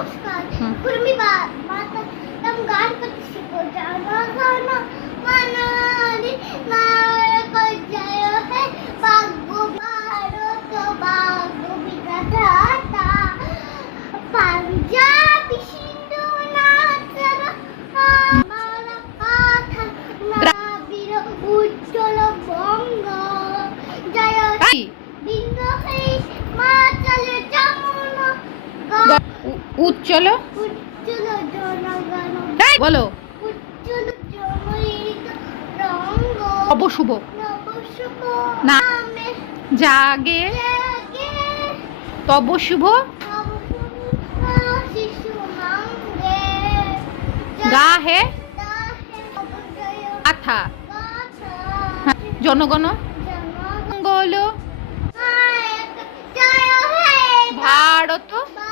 নমস্কার। কুর্মি মাতা নাম গান করতে শিখো জানা গানা মানালি নায়ক জয় হে ভাগ্য ভারত ভাগ্য বিধাতা পাঞ্জাবি সিন্ধু নাচর আমার কথা নাবির উজ্জ্বল বঙ্গ জয় বিন্দু হে মাতাল যমুনা উজ্জ্বল উজ্জ্বল জনগণ বলো উজ্জ্বল জনৈক রঙ্গ অবশুভ নবশুভ না। নামে জাগে জাগে তব শুভ শিশু মঙ্গে গা হে দাহে অবজয় আথা গাথা জনগণ জনগণ মঙ্গল নায়ক জয় হে ভারত ভারত